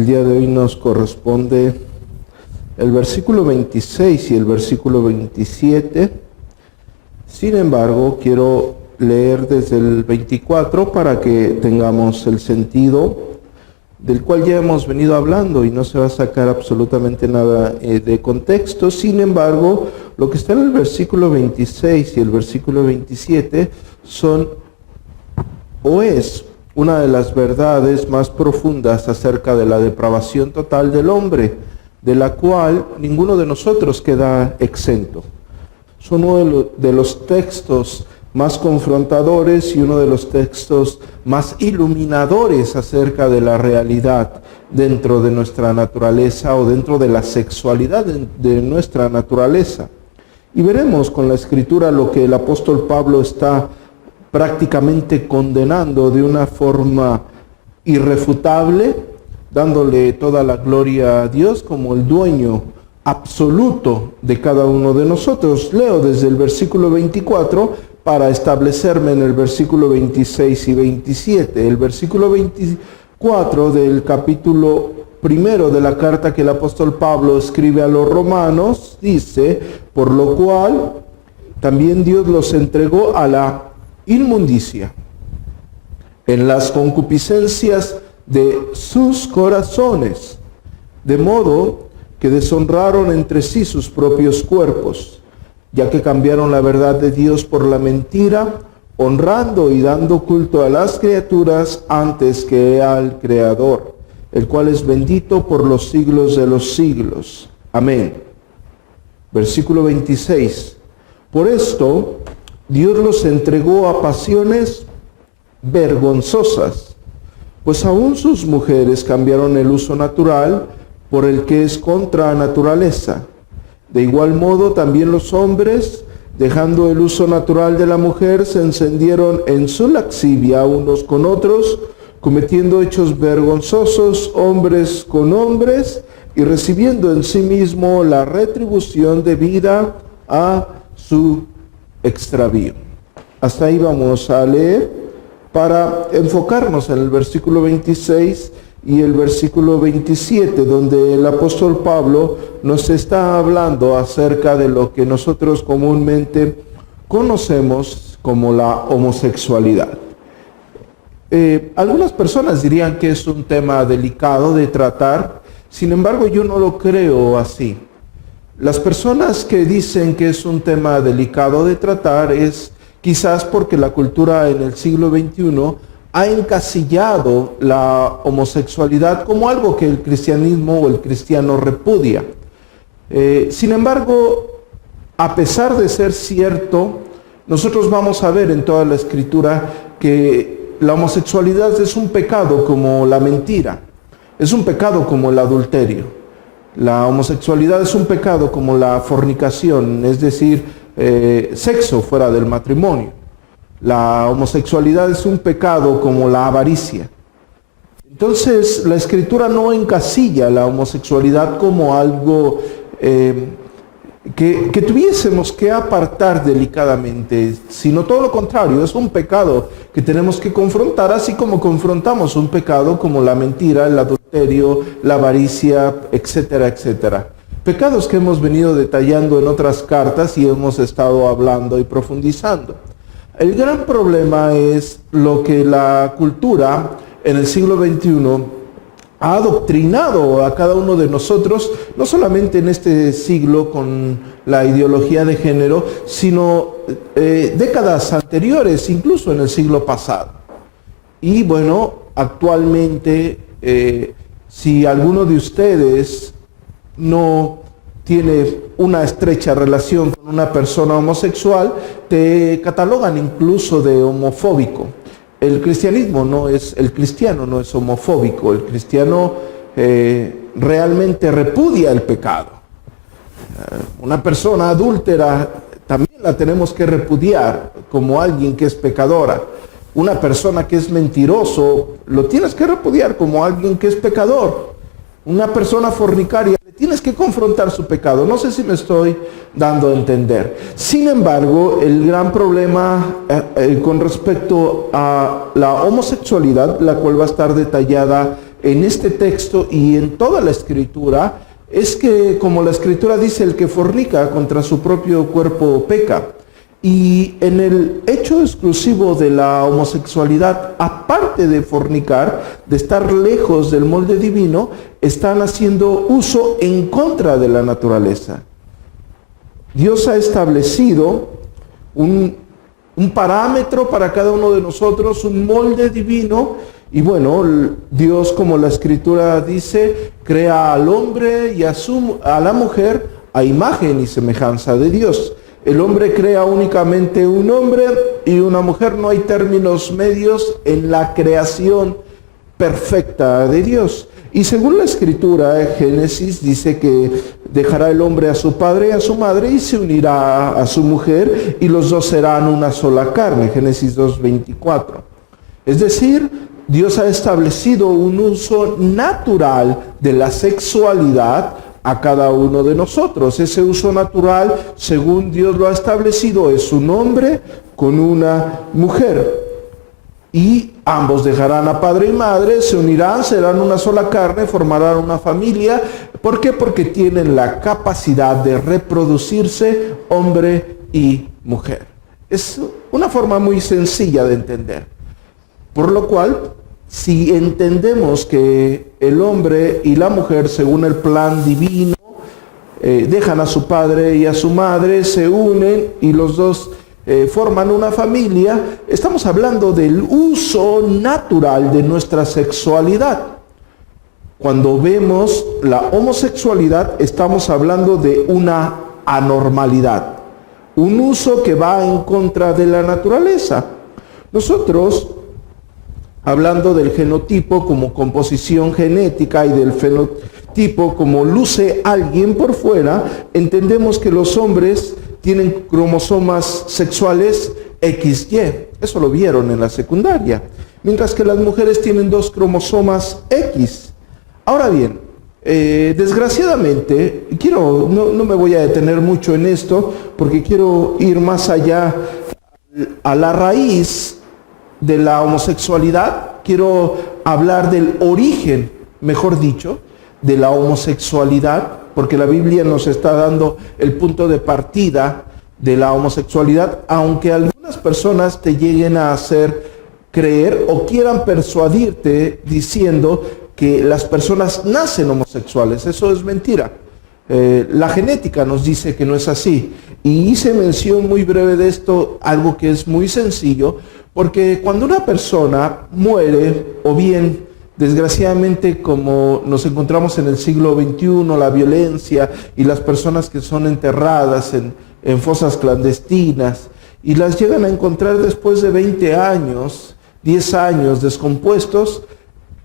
El día de hoy nos corresponde el versículo 26 y el versículo 27. Sin embargo, quiero leer desde el 24 para que tengamos el sentido del cual ya hemos venido hablando y no se va a sacar absolutamente nada de contexto. Sin embargo, lo que está en el versículo 26 y el versículo 27 son o es una de las verdades más profundas acerca de la depravación total del hombre, de la cual ninguno de nosotros queda exento. Son uno de los textos más confrontadores y uno de los textos más iluminadores acerca de la realidad dentro de nuestra naturaleza o dentro de la sexualidad de nuestra naturaleza. Y veremos con la Escritura lo que el apóstol Pablo está prácticamente condenando de una forma irrefutable, dándole toda la gloria a Dios como el dueño absoluto de cada uno de nosotros. Leo desde el versículo 24 para establecerme en el versículo 26 y 27. El versículo 24 del capítulo primero de la carta que el apóstol Pablo escribe a los romanos dice: por lo cual también Dios los entregó a la inmundicia en las concupiscencias de sus corazones, de modo que deshonraron entre sí sus propios cuerpos, ya que cambiaron la verdad de Dios por la mentira, honrando y dando culto a las criaturas antes que al Creador, el cual es bendito por los siglos de los siglos. Amén. Versículo 26. Por esto Dios los entregó a pasiones vergonzosas, pues aún sus mujeres cambiaron el uso natural por el que es contra naturaleza. De igual modo también los hombres, dejando el uso natural de la mujer, se encendieron en su lascivia unos con otros, cometiendo hechos vergonzosos hombres con hombres y recibiendo en sí mismo la retribución debida a su extravío. Hasta ahí vamos a leer para enfocarnos en el versículo 26 y el versículo 27, donde el apóstol Pablo nos está hablando acerca de lo que nosotros comúnmente conocemos como la homosexualidad. Algunas personas dirían que es un tema delicado de tratar, sin embargo yo no lo creo así. Las personas que dicen que es un tema delicado de tratar es quizás porque la cultura en el siglo XXI ha encasillado la homosexualidad como algo que el cristianismo o el cristiano repudia. Sin embargo, a pesar de ser cierto, nosotros vamos a ver en toda la Escritura que la homosexualidad es un pecado como la mentira, es un pecado como el adulterio. La homosexualidad es un pecado como la fornicación, es decir, sexo fuera del matrimonio. La homosexualidad es un pecado como la avaricia. Entonces, la Escritura no encasilla la homosexualidad como algo que tuviésemos que apartar delicadamente, sino todo lo contrario, es un pecado que tenemos que confrontar, así como confrontamos un pecado como la mentira, el adulterio, la avaricia, etcétera, etcétera. Pecados que hemos venido detallando en otras cartas y hemos estado hablando y profundizando. El gran problema es lo que la cultura en el siglo XXI ha adoctrinado a cada uno de nosotros, no solamente en este siglo con la ideología de género, sino décadas anteriores, incluso en el siglo pasado. Y bueno, actualmente, si alguno de ustedes no tiene una estrecha relación con una persona homosexual, te catalogan incluso de homofóbico. El cristiano no es homofóbico, el cristiano realmente repudia el pecado. Una persona adúltera también la tenemos que repudiar como alguien que es pecadora. Una persona que es mentiroso, lo tienes que repudiar como alguien que es pecador. Una persona fornicaria, tienes que confrontar su pecado. No sé si me estoy dando a entender. Sin embargo, el gran problema con respecto a la homosexualidad, la cual va a estar detallada en este texto y en toda la Escritura es que, como la Escritura dice, el que fornica contra su propio cuerpo peca. Y en el hecho exclusivo de la homosexualidad, aparte de fornicar, de estar lejos del molde divino, están haciendo uso en contra de la naturaleza. Dios ha establecido un parámetro para cada uno de nosotros, un molde divino, y bueno, Dios, como la Escritura dice, crea al hombre y a la mujer a imagen y semejanza de Dios. El hombre crea únicamente un hombre y una mujer. No hay términos medios en la creación perfecta de Dios. Y según la Escritura, Génesis dice que dejará el hombre a su padre y a su madre y se unirá a su mujer y los dos serán una sola carne. Génesis 2:24. Es decir, Dios ha establecido un uso natural de la sexualidad a cada uno de nosotros. Ese uso natural, según Dios lo ha establecido, es un hombre con una mujer. Y ambos dejarán a padre y madre, se unirán, serán una sola carne, formarán una familia. ¿Por qué? Porque tienen la capacidad de reproducirse, hombre y mujer. Es una forma muy sencilla de entender. Por lo cual, si entendemos que el hombre y la mujer, según el plan divino, dejan a su padre y a su madre, se unen y los dos forman una familia, estamos hablando del uso natural de nuestra sexualidad. Cuando vemos la homosexualidad, estamos hablando de una anormalidad, un uso que va en contra de la naturaleza. Nosotros, hablando del genotipo como composición genética y del fenotipo como luce alguien por fuera, entendemos que los hombres tienen cromosomas sexuales XY. Eso lo vieron en la secundaria. Mientras que las mujeres tienen 2 cromosomas X. Ahora bien, desgraciadamente, no me voy a detener mucho en esto, porque quiero ir más allá a la raíz de la homosexualidad. Quiero hablar del origen, mejor dicho, de la homosexualidad, porque la Biblia nos está dando el punto de partida de la homosexualidad, aunque algunas personas te lleguen a hacer creer o quieran persuadirte diciendo que las personas nacen homosexuales. Eso es mentira. La genética nos dice que no es así. Y hice mención muy breve de esto, algo que es muy sencillo, porque cuando una persona muere, o bien, desgraciadamente, como nos encontramos en el siglo XXI, la violencia y las personas que son enterradas en fosas clandestinas, y las llegan a encontrar después de 20 años, 10 años descompuestos,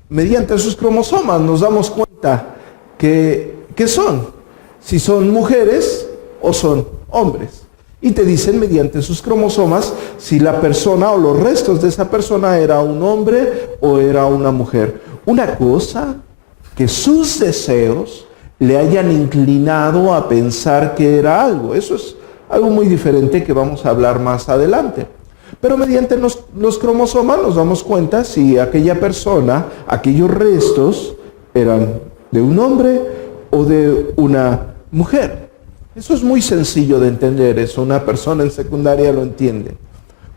mediante sus cromosomas nos damos cuenta que son, si son mujeres o son hombres. Y te dicen mediante sus cromosomas si la persona o los restos de esa persona era un hombre o era una mujer. Una cosa, que sus deseos le hayan inclinado a pensar que era algo. Eso es algo muy diferente que vamos a hablar más adelante. Pero mediante los cromosomas nos damos cuenta si aquella persona, aquellos restos, eran de un hombre o de una mujer. Eso es muy sencillo de entender, eso una persona en secundaria lo entiende.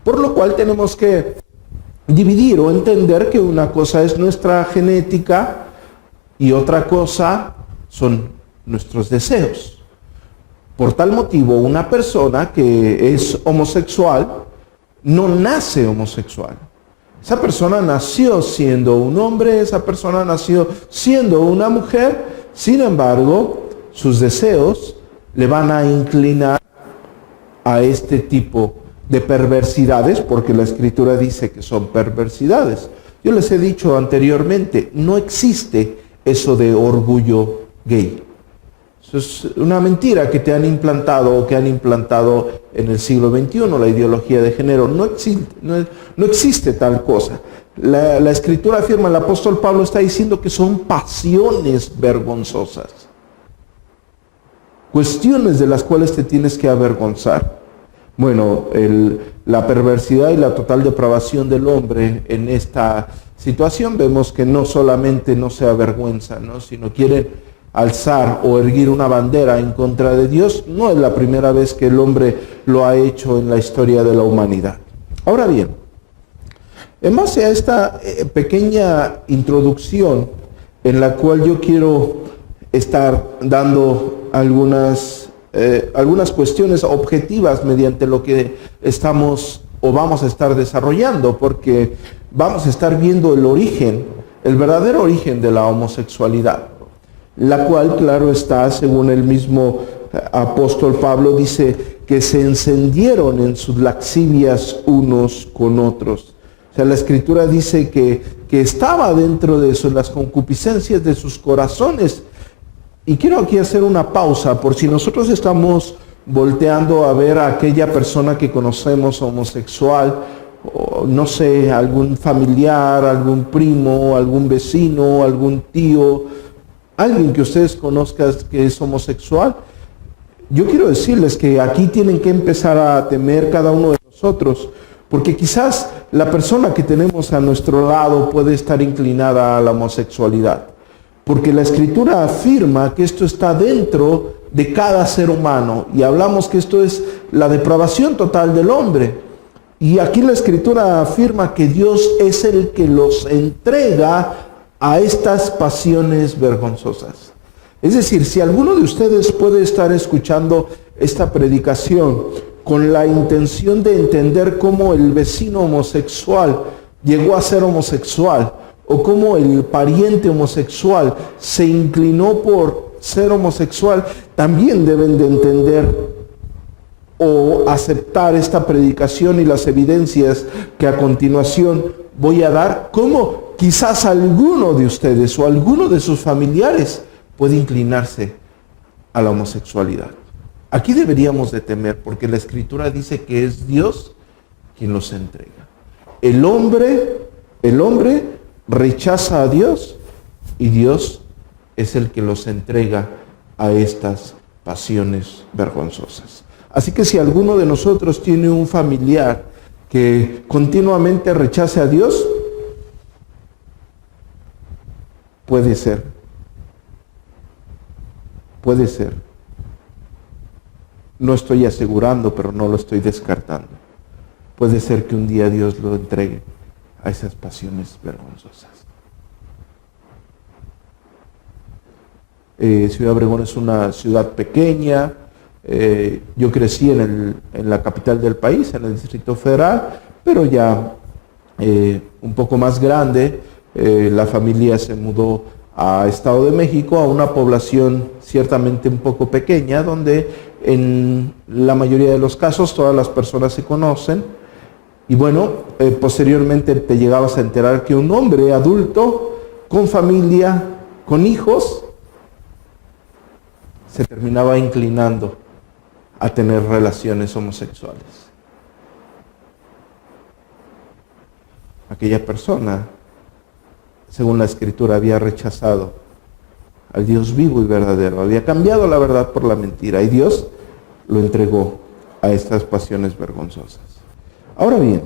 Por lo cual tenemos que dividir o entender que una cosa es nuestra genética y otra cosa son nuestros deseos. Por tal motivo, una persona que es homosexual no nace homosexual. Esa persona nació siendo un hombre, esa persona nació siendo una mujer, sin embargo, sus deseos le van a inclinar a este tipo de perversidades, porque la Escritura dice que son perversidades. Yo les he dicho anteriormente, no existe eso de orgullo gay. Eso es una mentira que te han implantado o que han implantado en el siglo XXI, la ideología de género. No existe tal cosa. La Escritura afirma, el apóstol Pablo está diciendo que son pasiones vergonzosas. Cuestiones de las cuales te tienes que avergonzar. Bueno, la perversidad y la total depravación del hombre en esta situación, vemos que no solamente no se avergüenza, ¿no?, sino quieren alzar o erguir una bandera en contra de Dios. No es la primera vez que el hombre lo ha hecho en la historia de la humanidad. Ahora bien, en base a esta pequeña introducción en la cual yo quiero estar dando algunas cuestiones objetivas mediante lo que estamos o vamos a estar desarrollando, porque vamos a estar viendo el origen, el verdadero origen de la homosexualidad, la cual, claro está, según el mismo apóstol Pablo, dice que se encendieron en sus laxivias unos con otros. O sea, la Escritura dice que estaba dentro de eso, las concupiscencias de sus corazones. Y quiero aquí hacer una pausa, por si nosotros estamos volteando a ver a aquella persona que conocemos homosexual, o no sé, algún familiar, algún primo, algún vecino, algún tío, alguien que ustedes conozcan que es homosexual. Yo quiero decirles que aquí tienen que empezar a temer cada uno de nosotros, porque quizás la persona que tenemos a nuestro lado puede estar inclinada a la homosexualidad. Porque la Escritura afirma que esto está dentro de cada ser humano. Y hablamos que esto es la depravación total del hombre. Y aquí la Escritura afirma que Dios es el que los entrega a estas pasiones vergonzosas. Es decir, si alguno de ustedes puede estar escuchando esta predicación con la intención de entender cómo el vecino homosexual llegó a ser homosexual, o cómo el pariente homosexual se inclinó por ser homosexual, también deben de entender o aceptar esta predicación y las evidencias que a continuación voy a dar, cómo quizás alguno de ustedes o alguno de sus familiares puede inclinarse a la homosexualidad. Aquí deberíamos de temer, porque la Escritura dice que es Dios quien los entrega. El hombre rechaza a Dios y Dios es el que los entrega a estas pasiones vergonzosas. Así que si alguno de nosotros tiene un familiar que continuamente rechace a Dios, puede ser. No estoy asegurando, pero no lo estoy descartando. Puede ser que un día Dios lo entregue a esas pasiones vergonzosas. Ciudad Obregón es una ciudad pequeña. Yo crecí en la capital del país, en el Distrito Federal, pero ya un poco más grande. La familia se mudó a Estado de México, a una población ciertamente un poco pequeña, donde en la mayoría de los casos todas las personas se conocen. Y bueno, posteriormente te llegabas a enterar que un hombre adulto, con familia, con hijos, se terminaba inclinando a tener relaciones homosexuales. Aquella persona, según la Escritura, había rechazado al Dios vivo y verdadero, había cambiado la verdad por la mentira, y Dios lo entregó a estas pasiones vergonzosas. Ahora bien,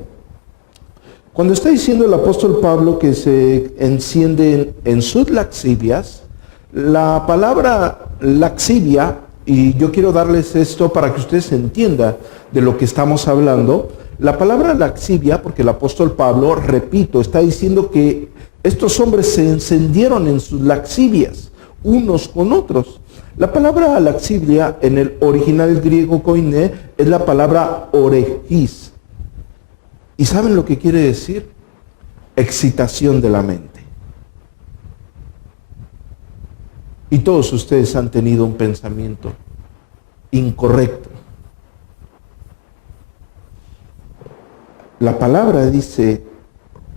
cuando está diciendo el apóstol Pablo que se encienden en sus laxivias, la palabra laxivia, y yo quiero darles esto para que ustedes entiendan de lo que estamos hablando, la palabra laxivia, porque el apóstol Pablo, repito, está diciendo que estos hombres se encendieron en sus laxivias, unos con otros. La palabra laxivia en el original griego koiné es la palabra oregis. ¿Y saben lo que quiere decir? Excitación de la mente. Y todos ustedes han tenido un pensamiento incorrecto. La palabra dice,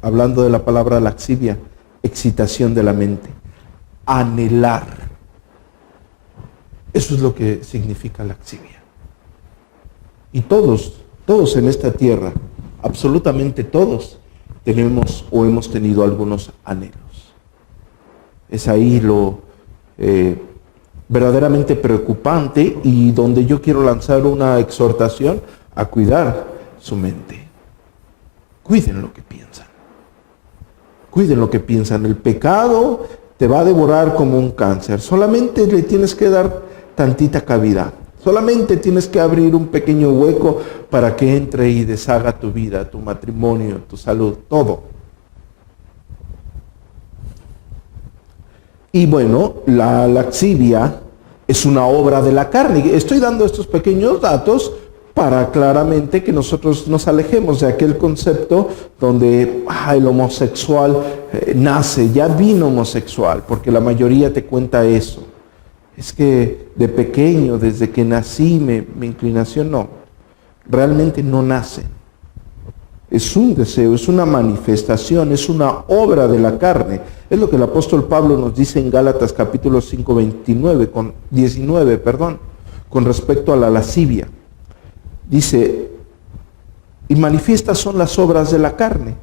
hablando de la palabra laxivia, excitación de la mente, anhelar. Eso es lo que significa laxivia. Y todos en esta tierra, absolutamente todos, tenemos o hemos tenido algunos anhelos. Es ahí lo verdaderamente preocupante, y donde yo quiero lanzar una exhortación a cuidar su mente. Cuiden lo que piensan. Cuiden lo que piensan. El pecado te va a devorar como un cáncer. Solamente le tienes que dar tantita cavidad. Solamente tienes que abrir un pequeño hueco para que entre y deshaga tu vida, tu matrimonio, tu salud, todo. Y bueno, la laxivia es una obra de la carne. Estoy dando estos pequeños datos para claramente que nosotros nos alejemos de aquel concepto donde el homosexual nace, ya vino homosexual, porque la mayoría te cuenta eso. Es que de pequeño, desde que nací, mi inclinación no. Realmente no nace. Es un deseo, es una manifestación, es una obra de la carne. Es lo que el apóstol Pablo nos dice en Gálatas capítulo 5, 19, con respecto a la lascivia. Dice, y manifiestas son las obras de la carne,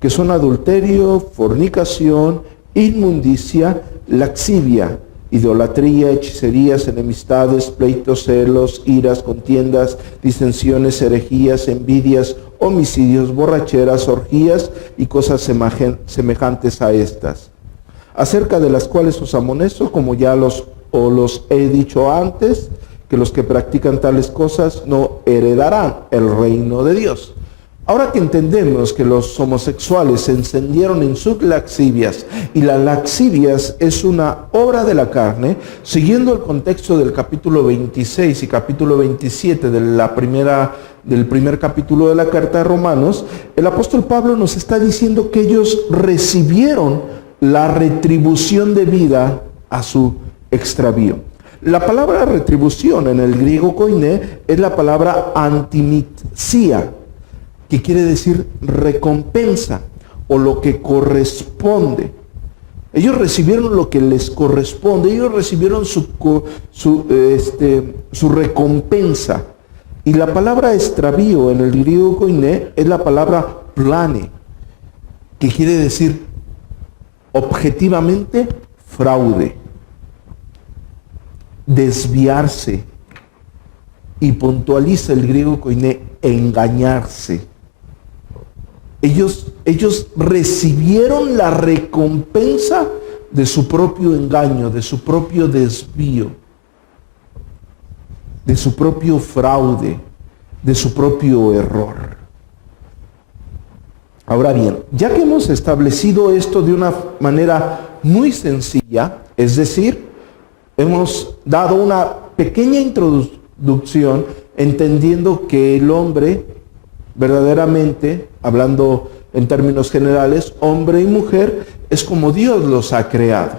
que son adulterio, fornicación, inmundicia, laxivia, idolatría, hechicerías, enemistades, pleitos, celos, iras, contiendas, disensiones, herejías, envidias, homicidios, borracheras, orgías y cosas semejantes a estas, acerca de las cuales os amonesto, como ya los he dicho antes, que los que practican tales cosas no heredarán el reino de Dios. Ahora que entendemos que los homosexuales se encendieron en sus laxivias, y las laxivias es una obra de la carne, siguiendo el contexto del capítulo 26 y capítulo 27 del primer capítulo de la carta de Romanos, el apóstol Pablo nos está diciendo que ellos recibieron la retribución de vida a su extravío. La palabra retribución en el griego koiné es la palabra antimitsia, que quiere decir recompensa o lo que corresponde. Ellos recibieron lo que les corresponde, ellos recibieron su recompensa. Y la palabra extravío en el griego koiné es la palabra plane, que quiere decir objetivamente fraude, desviarse, y puntualiza el griego koiné, engañarse. Ellos recibieron la recompensa de su propio engaño, de su propio desvío, de su propio fraude, de su propio error. Ahora bien, ya que hemos establecido esto de una manera muy sencilla, es decir, hemos dado una pequeña introducción entendiendo que el hombre verdaderamente, hablando en términos generales, hombre y mujer, es como Dios los ha creado.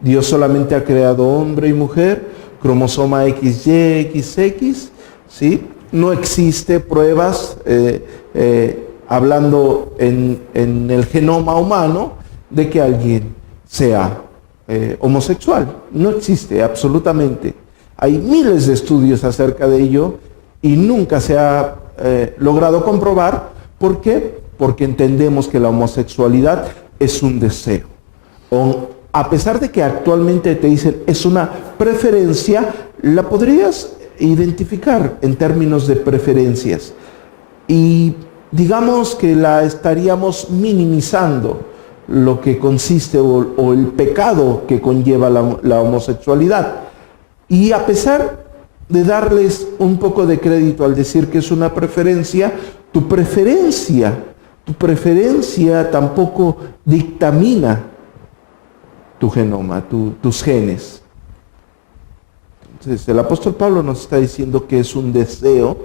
Dios solamente ha creado hombre y mujer, cromosoma XY, XX, ¿sí? No existe pruebas, hablando en el genoma humano, de que alguien sea homosexual. No existe, absolutamente. Hay miles de estudios acerca de ello y nunca se ha logrado comprobar. ¿Por qué? Porque entendemos que la homosexualidad es un deseo. A pesar de que actualmente te dicen es una preferencia, la podrías identificar en términos de preferencias. Y digamos que la estaríamos minimizando lo que consiste o el pecado que conlleva la homosexualidad. Y a pesar de darles un poco de crédito al decir que es una preferencia, tu preferencia tampoco dictamina tu genoma, tus genes. Entonces el apóstol Pablo nos está diciendo que es un deseo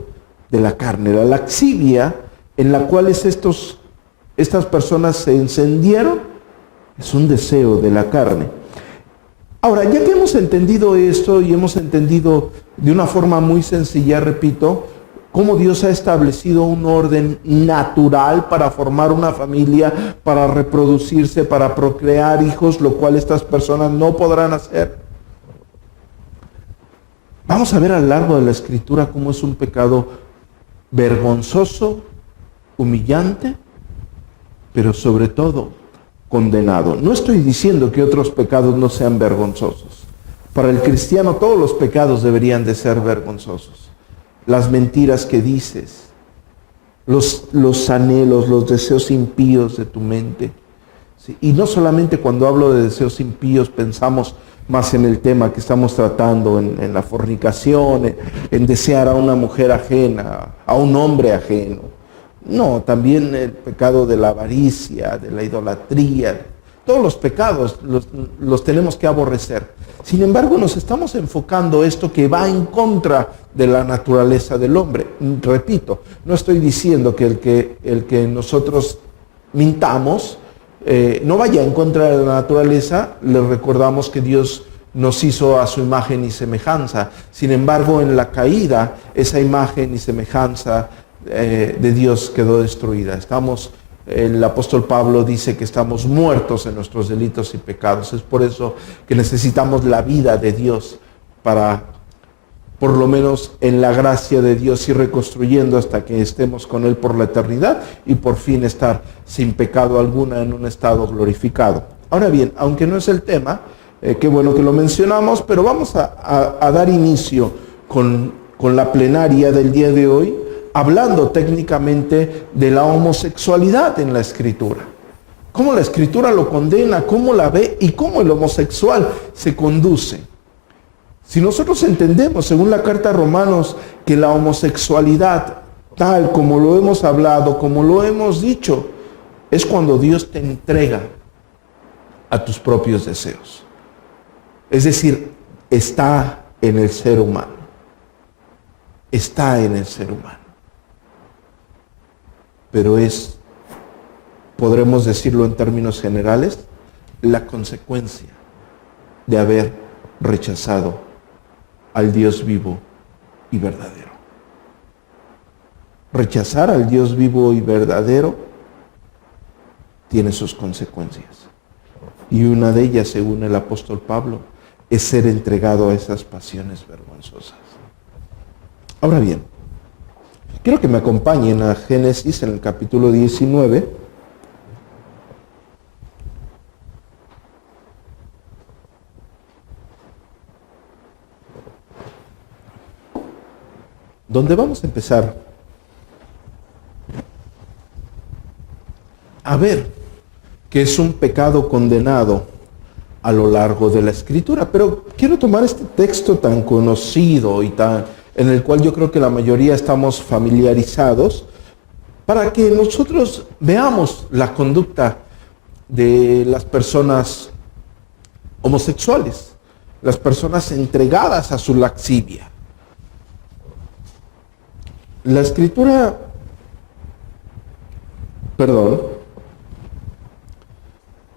de la carne, la laxivia en la cual estas personas se encendieron, es un deseo de la carne. Ahora, ya que hemos entendido esto y hemos entendido de una forma muy sencilla, repito, cómo Dios ha establecido un orden natural para formar una familia, para reproducirse, para procrear hijos, lo cual estas personas no podrán hacer. Vamos a ver a lo largo de la Escritura cómo es un pecado vergonzoso, humillante, pero sobre todo condenado. No estoy diciendo que otros pecados no sean vergonzosos. Para el cristiano todos los pecados deberían de ser vergonzosos. las mentiras que dices, los anhelos, los deseos impíos de tu mente. ¿Sí? Y no solamente cuando hablo de deseos impíos pensamos más en el tema que estamos tratando, en la fornicación, en desear a una mujer ajena, a un hombre ajeno. No, también el pecado de la avaricia, de la idolatría. Todos los pecados los tenemos que aborrecer. Sin embargo, nos estamos enfocando esto que va en contra de la naturaleza del hombre. Repito, no estoy diciendo que el que nosotros mintamos no vaya en contra de la naturaleza. Les recordamos que Dios nos hizo a su imagen y semejanza. Sin embargo, en la caída, esa imagen y semejanza de Dios quedó destruida. El apóstol Pablo dice que estamos muertos en nuestros delitos y pecados. Es por eso que necesitamos la vida de Dios para, por lo menos en la gracia de Dios, ir reconstruyendo hasta que estemos con Él por la eternidad y por fin estar sin pecado alguna en un estado glorificado. Ahora bien, aunque no es el tema, qué bueno que lo mencionamos, pero vamos a dar inicio con la plenaria del día de hoy, hablando técnicamente de la homosexualidad en la Escritura. Cómo la Escritura lo condena, cómo la ve y cómo el homosexual se conduce. Si nosotros entendemos, según la carta a Romanos, que la homosexualidad, tal como lo hemos hablado, como lo hemos dicho, es cuando Dios te entrega a tus propios deseos. Es decir, está en el ser humano. Está en el ser humano. Pero podremos decirlo en términos generales, la consecuencia de haber rechazado al Dios vivo y verdadero. Rechazar al Dios vivo y verdadero tiene sus consecuencias. Y una de ellas, según el apóstol Pablo, es ser entregado a esas pasiones vergonzosas. Ahora bien, quiero que me acompañen a Génesis en el capítulo 19. Donde vamos a empezar a ver que es un pecado condenado a lo largo de la Escritura. Pero quiero tomar este texto tan conocido y en el cual yo creo que la mayoría estamos familiarizados, para que nosotros veamos la conducta de las personas homosexuales, las personas entregadas a su lascivia. La Escritura,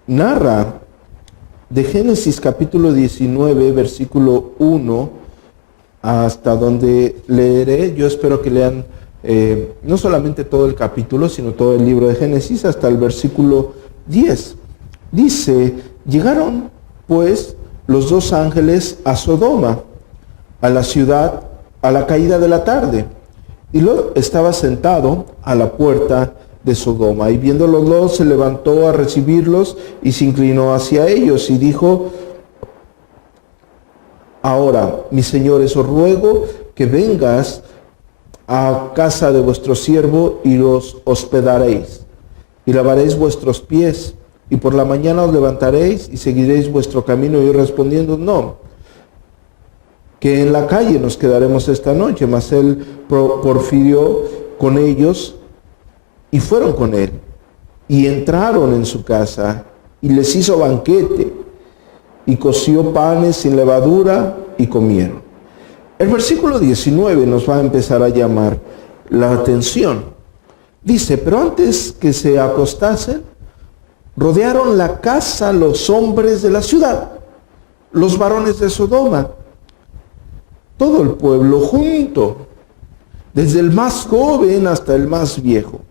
narra de Génesis capítulo 19, versículo 1, hasta donde leeré. Yo espero que lean no solamente todo el capítulo, sino todo el libro de Génesis, hasta el versículo 10. Dice: llegaron pues los dos ángeles a Sodoma, a la ciudad, a la caída de la tarde. Y Lot estaba sentado a la puerta de Sodoma, y viéndolos Lot se levantó a recibirlos y se inclinó hacia ellos y dijo: ahora, mis señores, os ruego que vengas a casa de vuestro siervo y los hospedaréis, y lavaréis vuestros pies, y por la mañana os levantaréis y seguiréis vuestro camino. Y respondiendo: no, que en la calle nos quedaremos esta noche. Mas él porfirió con ellos, y fueron con él, y entraron en su casa, y les hizo banquete, y coció panes sin levadura, y comieron. El versículo 19 nos va a empezar a llamar la atención. Dice: pero antes que se acostasen, rodearon la casa los hombres de la ciudad, los varones de Sodoma, todo el pueblo junto, desde el más joven hasta el más viejo.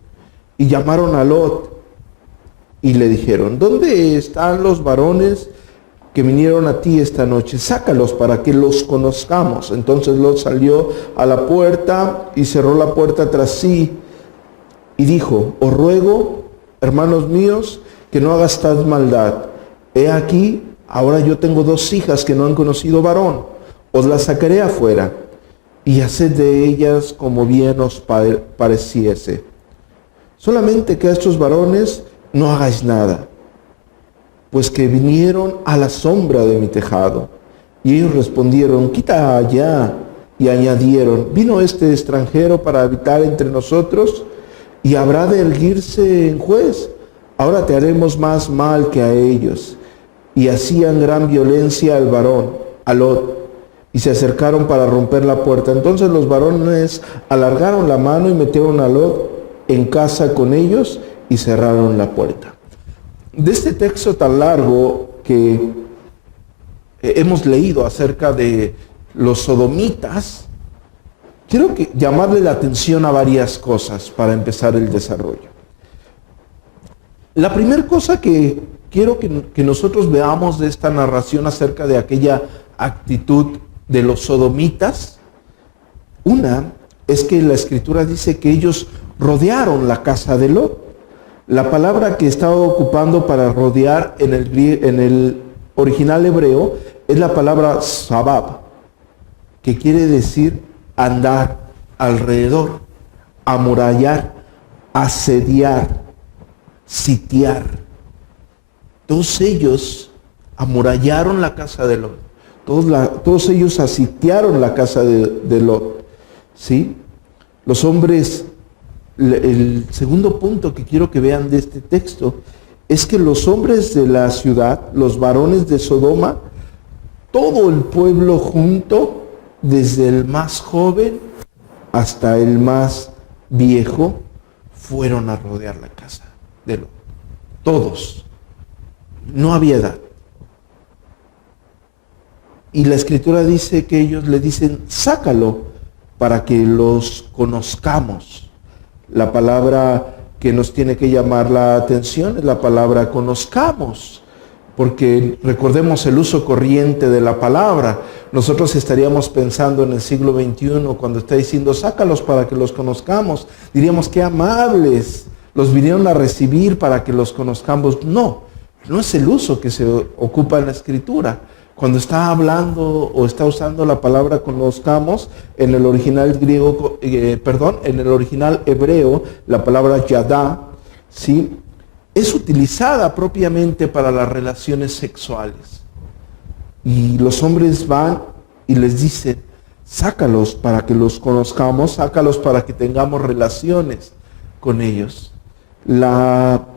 Y llamaron a Lot y le dijeron: ¿dónde están los varones que vinieron a ti esta noche? Sácalos para que los conozcamos. Entonces Lot salió a la puerta y cerró la puerta tras sí y dijo: os ruego, hermanos míos, que no hagas tal maldad. He aquí, ahora yo tengo dos hijas que no han conocido varón. Os las sacaré afuera y haced de ellas como bien os pareciese. Solamente que a estos varones no hagáis nada, pues que vinieron a la sombra de mi tejado. Y ellos respondieron, quita allá. Y añadieron, vino este extranjero para habitar entre nosotros y habrá de erguirse en juez. Ahora te haremos más mal que a ellos. Y hacían gran violencia al varón, a Lot, y se acercaron para romper la puerta. Entonces los varones alargaron la mano y metieron a Lot en casa con ellos y cerraron la puerta. De este texto tan largo que hemos leído acerca de los sodomitas, quiero llamarle la atención a varias cosas para empezar el desarrollo. La primera cosa que quiero que nosotros veamos de esta narración acerca de aquella actitud de los sodomitas, una es que la Escritura dice que ellos rodearon la casa de Lot. La palabra que estaba ocupando para rodear en el original hebreo es la palabra sabab, que quiere decir andar alrededor, amurallar, asediar, sitiar. Todos ellos amurallaron la casa de Lot. Todos ellos asitiaron la casa de Lot. ¿Sí? Los hombres, el segundo punto que quiero que vean de este texto es que los hombres de la ciudad, los varones de Sodoma, todo el pueblo junto, desde el más joven hasta el más viejo, fueron a rodear la casa de Lot. Todos. No había edad. Y la Escritura dice que ellos le dicen, sácalo para que los conozcamos. La palabra que nos tiene que llamar la atención es la palabra conozcamos, porque recordemos el uso corriente de la palabra. Nosotros estaríamos pensando en el siglo XXI, cuando está diciendo, sácalos para que los conozcamos. Diríamos, qué amables, los vinieron a recibir para que los conozcamos. No es el uso que se ocupa en la Escritura. Cuando está hablando o está usando la palabra conozcamos, en el original griego, en el original hebreo, la palabra yadá, ¿sí?, es utilizada propiamente para las relaciones sexuales. Y los hombres van y les dicen, sácalos para que los conozcamos, sácalos para que tengamos relaciones con ellos. La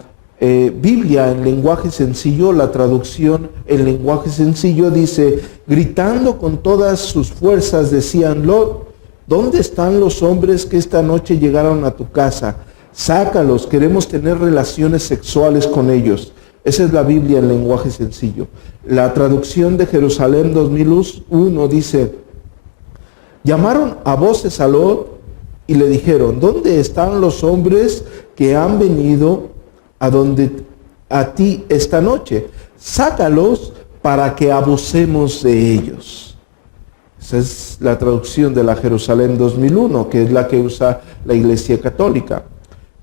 Biblia en lenguaje sencillo, la traducción en lenguaje sencillo dice, gritando con todas sus fuerzas decían, Lot, ¿dónde están los hombres que esta noche llegaron a tu casa? Sácalos, queremos tener relaciones sexuales con ellos. Esa es la Biblia en lenguaje sencillo. La traducción de Jerusalén 2001 dice, llamaron a voces a Lot y le dijeron, ¿dónde están los hombres que han venido a ti esta noche? Sácalos para que abusemos de ellos. Esa es la traducción de la Jerusalén 2001, que es la que usa la Iglesia Católica.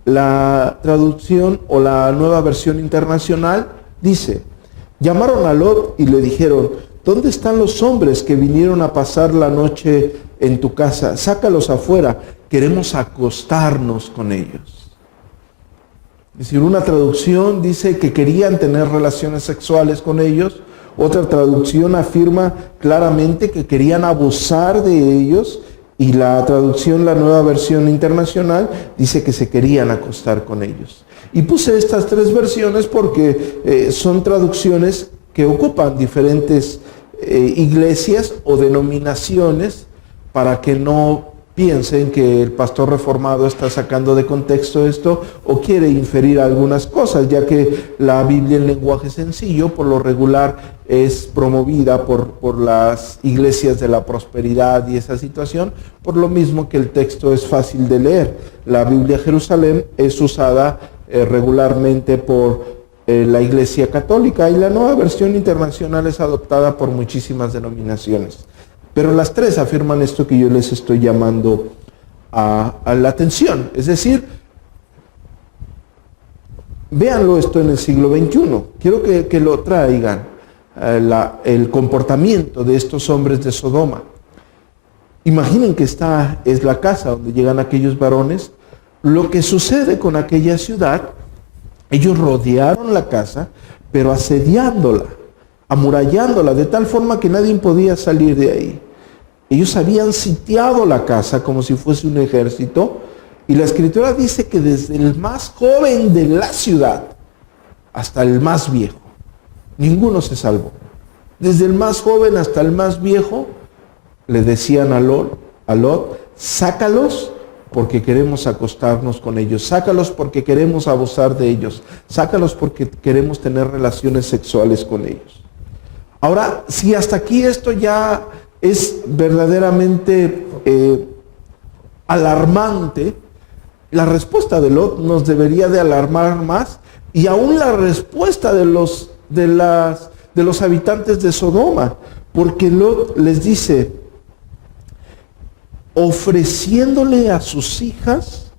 La traducción o la Nueva Versión Internacional dice, llamaron a Lot y le dijeron, ¿dónde están los hombres que vinieron a pasar la noche en tu casa? Sácalos afuera, queremos acostarnos con ellos. Es decir, una traducción dice que querían tener relaciones sexuales con ellos, otra traducción afirma claramente que querían abusar de ellos, y la traducción, la Nueva Versión Internacional, dice que se querían acostar con ellos. Y puse estas tres versiones porque son traducciones que ocupan diferentes iglesias o denominaciones, para que no piensen que el pastor reformado está sacando de contexto esto o quiere inferir algunas cosas, ya que la Biblia en lenguaje sencillo por lo regular es promovida por las iglesias de la prosperidad y esa situación, por lo mismo que el texto es fácil de leer. La Biblia Jerusalén es usada regularmente por la Iglesia Católica, y la Nueva Versión Internacional es adoptada por muchísimas denominaciones. Pero las tres afirman esto que yo les estoy llamando a la atención. Es decir, véanlo esto en el siglo XXI. Quiero que lo traigan, el comportamiento de estos hombres de Sodoma. Imaginen que esta es la casa donde llegan aquellos varones. Lo que sucede con aquella ciudad, ellos rodearon la casa, pero asediándola, amurallándola, de tal forma que nadie podía salir de ahí. Ellos habían sitiado la casa como si fuese un ejército, y la Escritura dice que desde el más joven de la ciudad hasta el más viejo, ninguno se salvó. Desde el más joven hasta el más viejo, le decían a Lot, sácalos porque queremos acostarnos con ellos, sácalos porque queremos abusar de ellos, sácalos porque queremos tener relaciones sexuales con ellos. Ahora, si hasta aquí esto ya es verdaderamente alarmante, la respuesta de Lot nos debería de alarmar más, y aún la respuesta de los habitantes de Sodoma, porque Lot les dice, ofreciéndole a sus hijas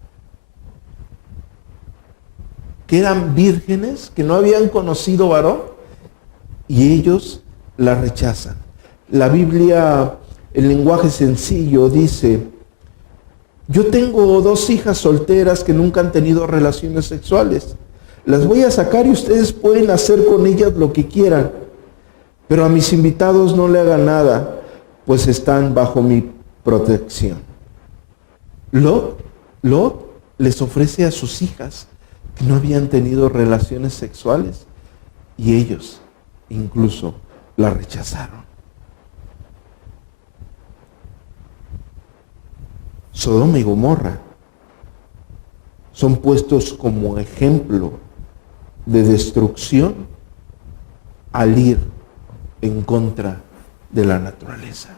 que eran vírgenes, que no habían conocido varón, y ellos la rechazan. La Biblia, el lenguaje sencillo, dice, yo tengo 2 hijas solteras que nunca han tenido relaciones sexuales. Las voy a sacar y ustedes pueden hacer con ellas lo que quieran, pero a mis invitados no le hagan nada, pues están bajo mi protección. Lot les ofrece a sus hijas que no habían tenido relaciones sexuales, y ellos incluso la rechazaron. Sodoma y Gomorra son puestos como ejemplo de destrucción al ir en contra de la naturaleza.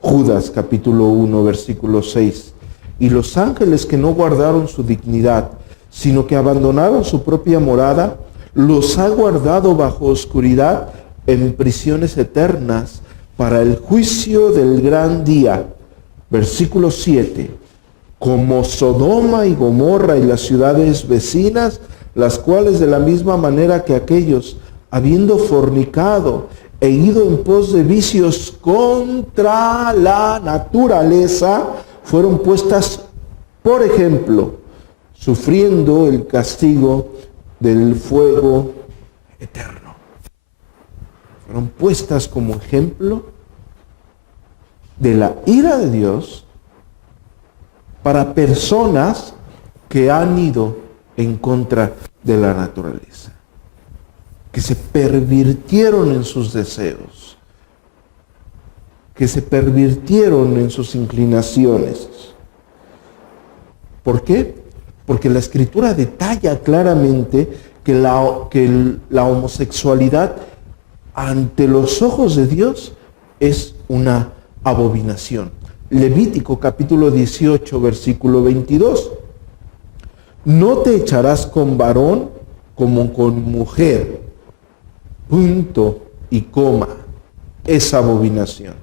Judas capítulo 1 versículo 6. Y los ángeles que no guardaron su dignidad, sino que abandonaron su propia morada, los ha guardado bajo oscuridad en prisiones eternas para el juicio del gran día. Versículo 7. Como Sodoma y Gomorra y las ciudades vecinas, las cuales de la misma manera que aquellos, habiendo fornicado e ido en pos de vicios contra la naturaleza, fueron puestas por ejemplo, sufriendo el castigo del fuego eterno. Fueron puestas como ejemplo de la ira de Dios para personas que han ido en contra de la naturaleza, que se pervirtieron en sus deseos, que se pervirtieron en sus inclinaciones. ¿Por qué? Porque la Escritura detalla claramente que la homosexualidad ante los ojos de Dios es una abominación. Levítico capítulo 18, versículo 22. No te echarás con varón como con mujer. Punto y coma. Es abominación.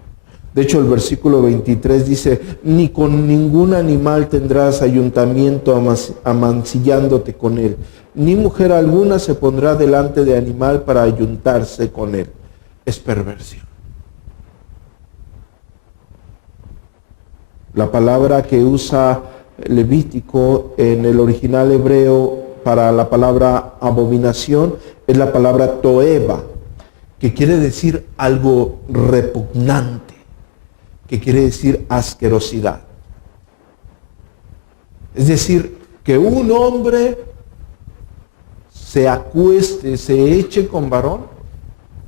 De hecho, el versículo 23 dice, ni con ningún animal tendrás ayuntamiento amancillándote con él, ni mujer alguna se pondrá delante de animal para ayuntarse con él. Es perversión. La palabra que usa Levítico en el original hebreo para la palabra abominación es la palabra toeva, que quiere decir algo repugnante, que quiere decir asquerosidad. Es decir, que un hombre se acueste, se eche con varón,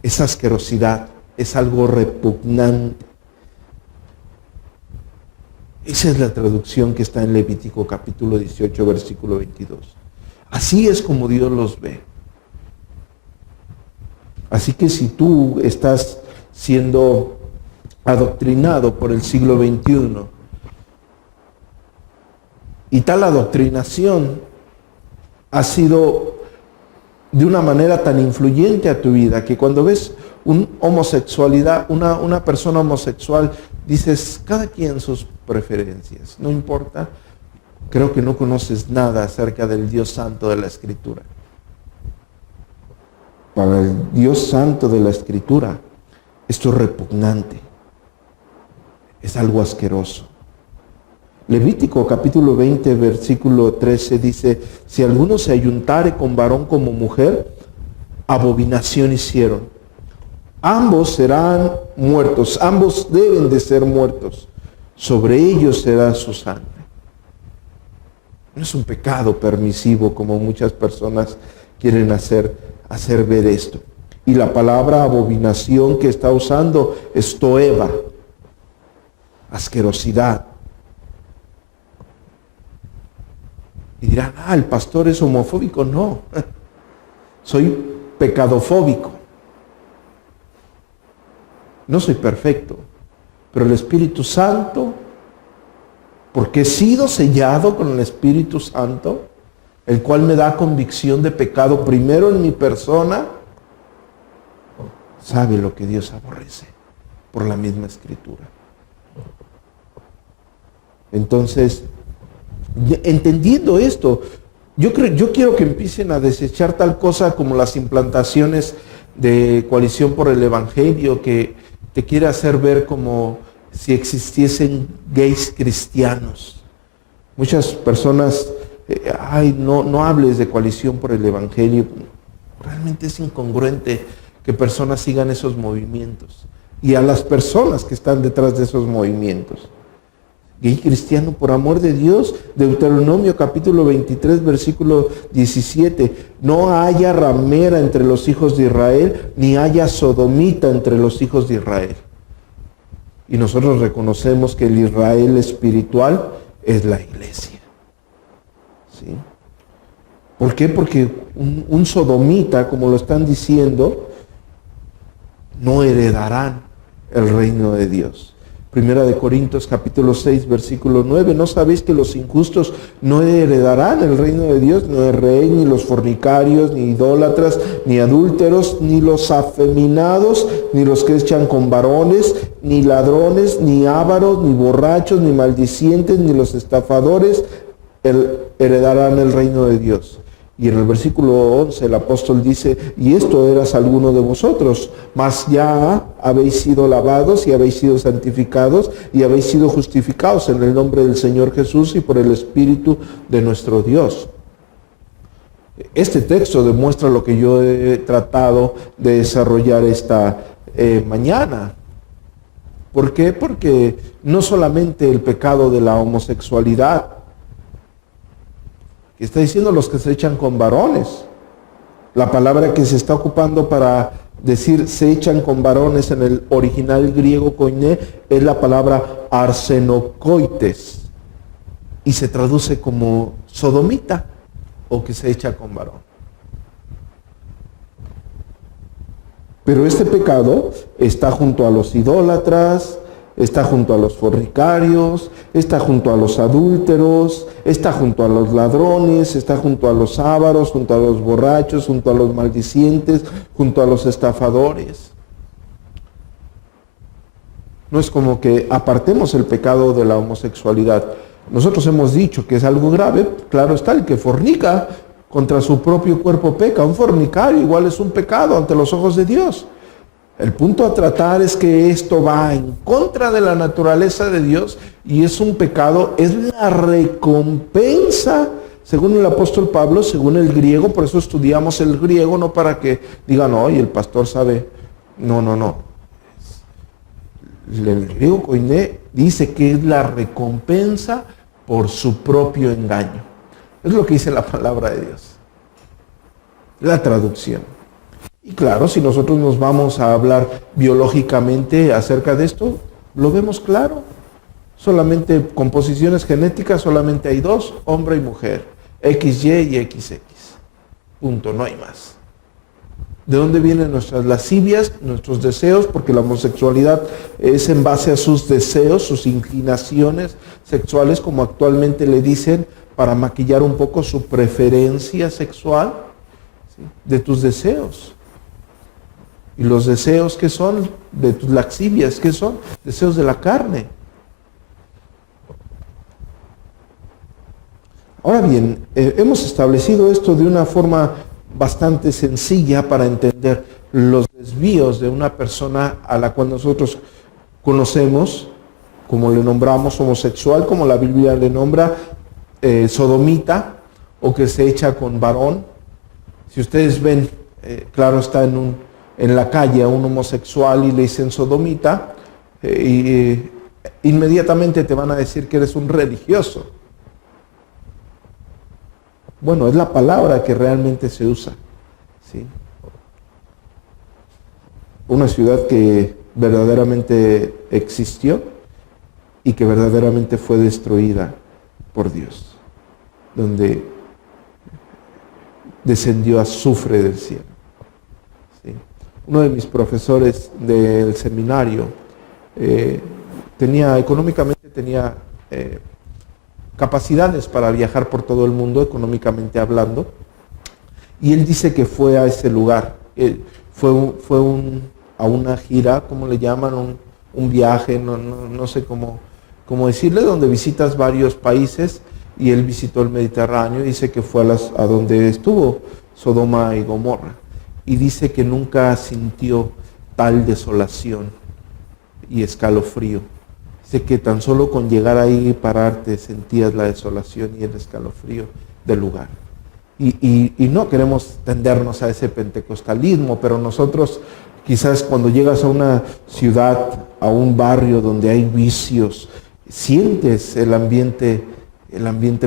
es asquerosidad, es algo repugnante. Esa es la traducción que está en Levítico capítulo 18, versículo 22. Así es como Dios los ve. Así que si tú estás siendo adoctrinado por el siglo XXI y tal adoctrinación ha sido de una manera tan influyente a tu vida que cuando ves una persona homosexual, dices, cada quien sus preferencias, no importa, creo que no conoces nada acerca del Dios Santo de la Escritura. Para el Dios Santo de la Escritura, esto es repugnante. es algo asqueroso. Levítico capítulo 20, versículo 13 dice, si alguno se ayuntare con varón como mujer, abominación hicieron. Ambos serán muertos, ambos deben de ser muertos. Sobre ellos será su sangre. No es un pecado permisivo como muchas personas quieren hacer ver esto. Y la palabra abominación que está usando es toeva, asquerosidad. Y dirán, el pastor es homofóbico. No, soy pecadofóbico. No soy perfecto, pero el Espíritu Santo, porque he sido sellado con el Espíritu Santo, el cual me da convicción de pecado primero en mi persona, sabe lo que Dios aborrece por la misma Escritura. Entonces, entendiendo esto, yo quiero que empiecen a desechar tal cosa como las implantaciones de Coalición por el Evangelio, que te quiere hacer ver como si existiesen gays cristianos. Muchas personas, no hables de Coalición por el Evangelio. Realmente es incongruente que personas sigan esos movimientos y a las personas que están detrás de esos movimientos. Gay cristiano, por amor de Dios, Deuteronomio capítulo 23, versículo 17, no haya ramera entre los hijos de Israel, ni haya sodomita entre los hijos de Israel. Y nosotros reconocemos que el Israel espiritual es la iglesia. ¿Sí? ¿Por qué? Porque un sodomita, como lo están diciendo, no heredarán el reino de Dios. Primera de Corintios capítulo 6, versículo 9, ¿no sabéis que los injustos no heredarán el reino de Dios? No el rey, ni los fornicarios, ni idólatras, ni adúlteros, ni los afeminados, ni los que echan con varones, ni ladrones, ni ávaros, ni borrachos, ni maldicientes, ni los estafadores heredarán el reino de Dios. Y en el versículo 11 el apóstol dice, y esto eras alguno de vosotros, mas ya habéis sido lavados y habéis sido santificados y habéis sido justificados en el nombre del Señor Jesús y por el Espíritu de nuestro Dios. Este texto demuestra lo que yo he tratado de desarrollar esta mañana. ¿Por qué? Porque no solamente el pecado de la homosexualidad, que está diciendo los que se echan con varones. La palabra que se está ocupando para decir se echan con varones en el original griego koiné es la palabra arsenokoites y se traduce como sodomita o que se echa con varón. Pero este pecado está junto a los idólatras, está junto a los fornicarios, está junto a los adúlteros, está junto a los ladrones, está junto a los ávaros, junto a los borrachos, junto a los maldicientes, junto a los estafadores. No es como que apartemos el pecado de la homosexualidad. Nosotros hemos dicho que es algo grave. Claro está, el que fornica contra su propio cuerpo peca. Un fornicario igual es un pecado ante los ojos de Dios. El punto a tratar es que esto va en contra de la naturaleza de Dios y es un pecado, es la recompensa, según el apóstol Pablo, según el griego. Por eso estudiamos el griego, no para que digan, oye, el pastor sabe. No. El griego koiné dice que es la recompensa por su propio engaño. Es lo que dice la palabra de Dios. La traducción. Y claro, si nosotros nos vamos a hablar biológicamente acerca de esto, lo vemos claro. Solamente composiciones genéticas, solamente hay dos, hombre y mujer, XY y XX. Punto, no hay más. ¿De dónde vienen nuestras lascivias, nuestros deseos? Porque la homosexualidad es en base a sus deseos, sus inclinaciones sexuales, como actualmente le dicen, para maquillar un poco su preferencia sexual, ¿sí? De tus deseos. Y los deseos que son de tus lascivias, ¿qué son? Deseos de la carne. Ahora bien, hemos establecido esto de una forma bastante sencilla para entender los desvíos de una persona a la cual nosotros conocemos como le nombramos homosexual, como la Biblia le nombra sodomita, o que se echa con varón. Si ustedes ven, claro está en la calle a un homosexual y le dicen sodomita, inmediatamente te van a decir que eres un religioso. Bueno, es la palabra que realmente se usa, ¿sí? Una ciudad que verdaderamente existió y que verdaderamente fue destruida por Dios, donde descendió azufre del cielo, ¿sí? Uno de mis profesores del seminario económicamente tenía capacidades para viajar por todo el mundo, económicamente hablando, y él dice que fue a ese lugar, a una gira, ¿cómo le llaman? Un viaje, no sé cómo decirle, donde visitas varios países, y él visitó el Mediterráneo, y dice que fue a donde estuvo Sodoma y Gomorra, y dice que nunca sintió tal desolación y escalofrío. Dice que tan solo con llegar ahí y pararte sentías la desolación y el escalofrío del lugar. Y no queremos tendernos a ese pentecostalismo, pero nosotros quizás cuando llegas a una ciudad, a un barrio donde hay vicios, sientes el ambiente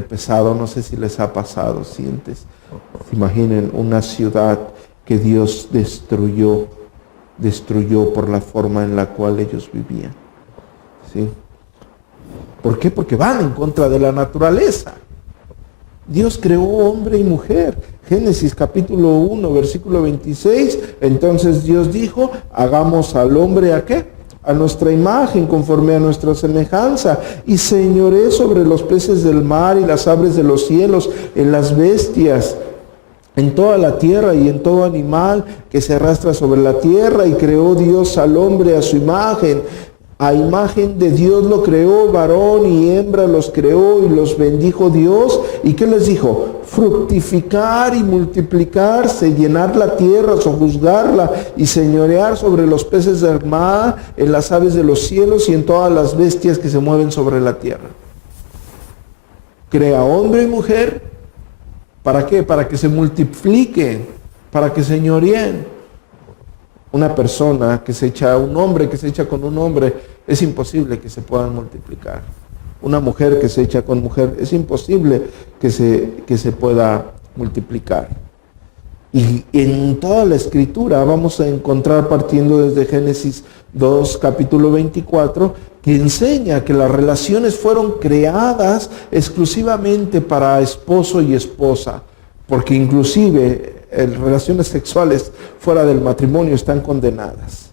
pesado. No sé si les ha pasado, sientes. Imaginen una ciudad que Dios destruyó por la forma en la cual ellos vivían, ¿sí? ¿Por qué? Porque van en contra de la naturaleza. Dios creó hombre y mujer. Génesis capítulo 1, versículo 26. Entonces Dios dijo, hagamos al hombre ¿a qué? A nuestra imagen, conforme a nuestra semejanza, y señoré sobre los peces del mar y las aves de los cielos, en las bestias, en toda la tierra y en todo animal que se arrastra sobre la tierra. Y creó Dios al hombre a su imagen. A imagen de Dios lo creó, varón y hembra los creó, y los bendijo Dios. ¿Y qué les dijo? Fructificar y multiplicarse, llenar la tierra, sojuzgarla y señorear sobre los peces del mar, en las aves de los cielos y en todas las bestias que se mueven sobre la tierra. Crea hombre y mujer. ¿Para qué? Para que se multipliquen, para que señoreen. Una persona que se echa, un hombre que se echa con un hombre, es imposible que se puedan multiplicar. Una mujer que se echa con mujer, es imposible que se pueda multiplicar. Y en toda la Escritura vamos a encontrar, partiendo desde Génesis 2, capítulo 24, que enseña que las relaciones fueron creadas exclusivamente para esposo y esposa, porque inclusive relaciones sexuales fuera del matrimonio están condenadas.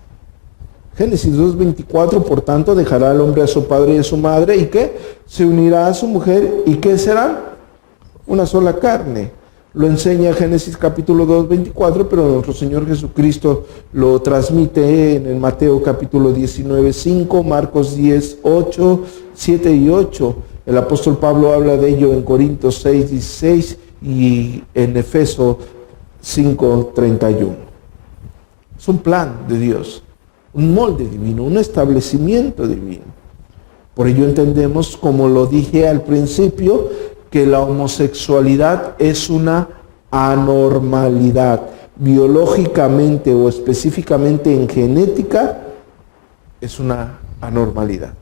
Génesis 2:24, por tanto, dejará al hombre a su padre y a su madre, ¿y qué? Se unirá a su mujer, ¿y qué serán? Una sola carne. Lo enseña Génesis capítulo 2:24, pero nuestro Señor Jesucristo lo transmite en el Mateo capítulo 19:5, Marcos 10:8, 7 y 8. El apóstol Pablo habla de ello en Corintios 6:16 y en Efesios 5:31. Es un plan de Dios, un molde divino, un establecimiento divino. Por ello entendemos, como lo dije al principio, que la homosexualidad es una anormalidad. Biológicamente o específicamente en genética, es una anormalidad,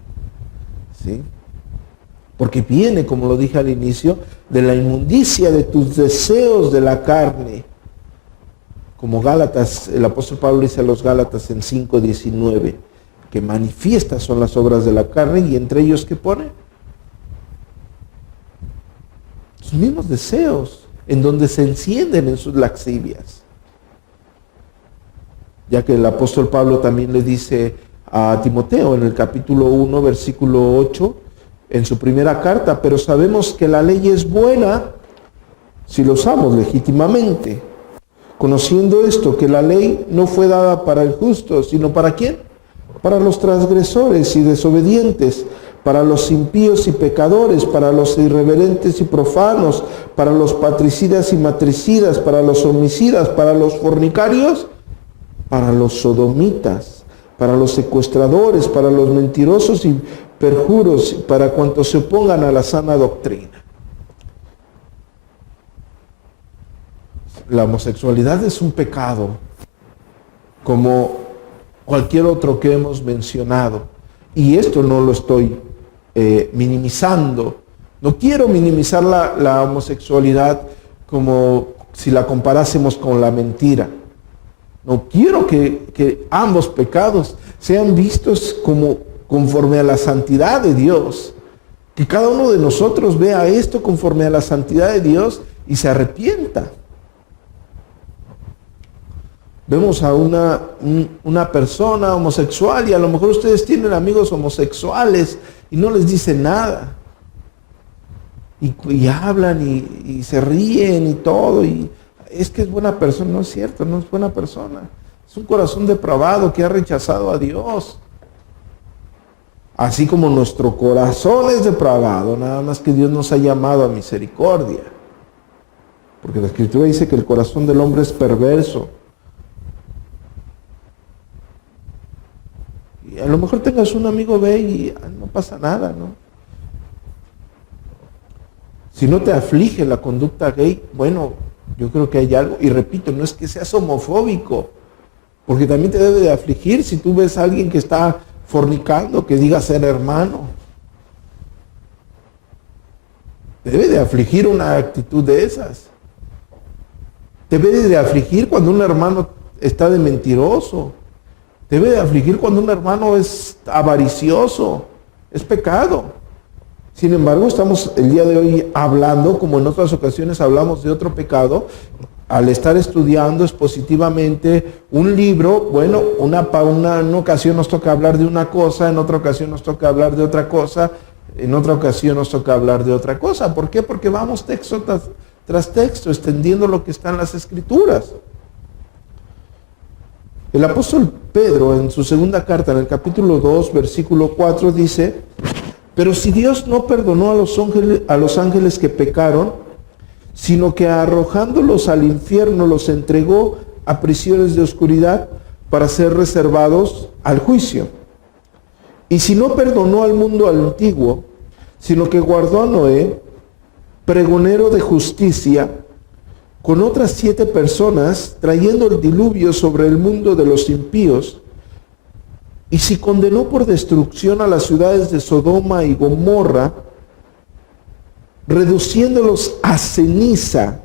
¿sí? Porque viene, como lo dije al inicio, de la inmundicia de tus deseos de la carne. Como Gálatas, el apóstol Pablo dice a los Gálatas en 5:19, que manifiestas son las obras de la carne, y entre ellos, ¿qué pone? Sus mismos deseos, en donde se encienden en sus laxivias. Ya que el apóstol Pablo también le dice a Timoteo en el capítulo 1, versículo 8, en su primera carta, pero sabemos que la ley es buena si lo usamos legítimamente, conociendo esto, que la ley no fue dada para el justo, sino ¿para quién? Para los transgresores y desobedientes, para los impíos y pecadores, para los irreverentes y profanos, para los patricidas y matricidas, para los homicidas, para los fornicarios, para los sodomitas, para los secuestradores, para los mentirosos y perjuros, para cuantos se opongan a la sana doctrina. La homosexualidad es un pecado, como cualquier otro que hemos mencionado. Y esto no lo estoy minimizando. No quiero minimizar la homosexualidad como si la comparásemos con la mentira. No quiero que ambos pecados sean vistos como conforme a la santidad de Dios. Que cada uno de nosotros vea esto conforme a la santidad de Dios y se arrepienta. Vemos a una persona homosexual y a lo mejor ustedes tienen amigos homosexuales y no les dicen nada. Y hablan y se ríen y todo. Y es que es buena persona. No es cierto, no es buena persona. Es un corazón depravado que ha rechazado a Dios. Así como nuestro corazón es depravado, nada más que Dios nos ha llamado a misericordia. Porque la Escritura dice que el corazón del hombre es perverso. Y a lo mejor tengas un amigo gay y no pasa nada, ¿no? Si no te aflige la conducta gay, bueno, yo creo que hay algo. Y repito, no es que seas homofóbico, porque también te debe de afligir si tú ves a alguien que está fornicando, que diga ser hermano. Debe de afligir una actitud de esas. Debe de afligir cuando un hermano está de mentiroso. Debe de afligir cuando un hermano es avaricioso. Es pecado. Sin embargo, estamos el día de hoy hablando, como en otras ocasiones hablamos de otro pecado, al estar estudiando expositivamente un libro, bueno, una ocasión nos toca hablar de una cosa, en otra ocasión nos toca hablar de otra cosa, en otra ocasión nos toca hablar de otra cosa. ¿Por qué? Porque vamos texto tras texto, extendiendo lo que está en las Escrituras. El apóstol Pedro, en su segunda carta, en el capítulo 2, versículo 4, dice: pero si Dios no perdonó a los ángeles que pecaron, sino que arrojándolos al infierno los entregó a prisiones de oscuridad para ser reservados al juicio. Y si no perdonó al mundo antiguo, sino que guardó a Noé, pregonero de justicia, con otras 7 personas, trayendo el diluvio sobre el mundo de los impíos, y si condenó por destrucción a las ciudades de Sodoma y Gomorra, reduciéndolos a ceniza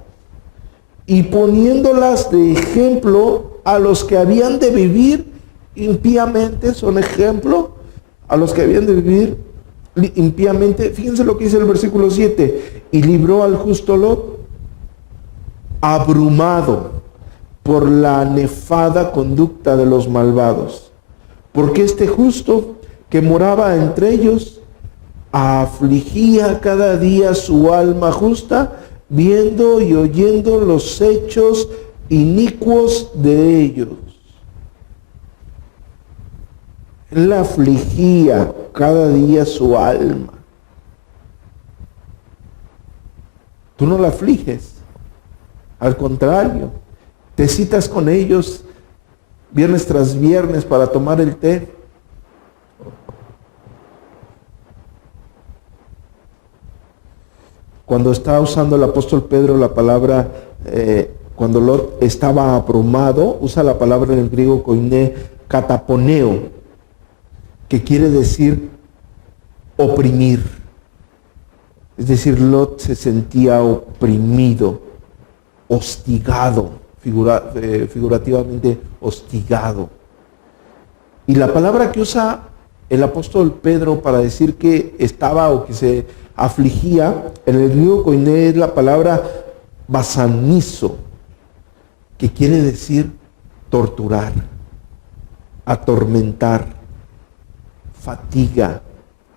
y poniéndolas de ejemplo a los que habían de vivir impíamente, son ejemplo a los que habían de vivir impíamente. Fíjense lo que dice el versículo 7, y libró al justo Lot, abrumado por la nefada conducta de los malvados, porque este justo que moraba entre ellos afligía cada día su alma justa, viendo y oyendo los hechos inicuos de ellos. Él afligía cada día su alma. Tú no la afliges. Al contrario, te citas con ellos viernes tras viernes para tomar el té. Cuando está usando el apóstol Pedro la palabra, cuando Lot estaba abrumado, usa la palabra en el griego koiné, kataponeo, que quiere decir oprimir. Es decir, Lot se sentía oprimido, hostigado, figurativamente hostigado. Y la palabra que usa el apóstol Pedro para decir que estaba o que se afligía, en el griego koiné es la palabra basanizo, que quiere decir torturar, atormentar, fatiga,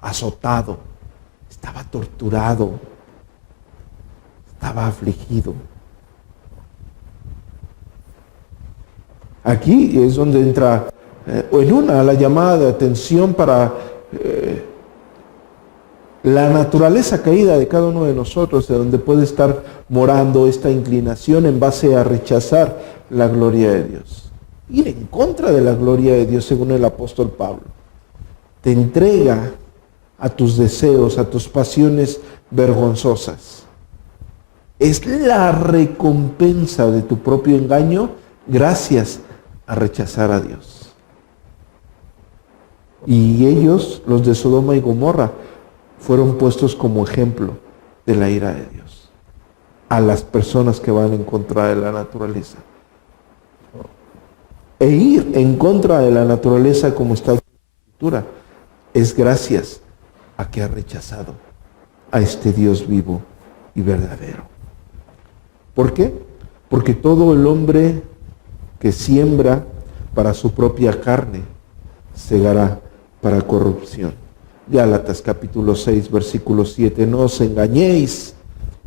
azotado. Estaba torturado, estaba afligido. Aquí es donde entra la llamada de atención para la naturaleza caída de cada uno de nosotros, de donde puede estar morando esta inclinación en base a rechazar la gloria de Dios. ir en contra de la gloria de Dios, según el apóstol Pablo. Te entrega a tus deseos, a tus pasiones vergonzosas. Es la recompensa de tu propio engaño gracias a rechazar a Dios. Y ellos, los de Sodoma y Gomorra, fueron puestos como ejemplo de la ira de Dios a las personas que van en contra de la naturaleza. E ir en contra de la naturaleza, como está en la Escritura, es gracias a que ha rechazado a este Dios vivo y verdadero. ¿Por qué? Porque todo el hombre que siembra para su propia carne segará para corrupción. Gálatas capítulo 6, versículo 7. No os engañéis,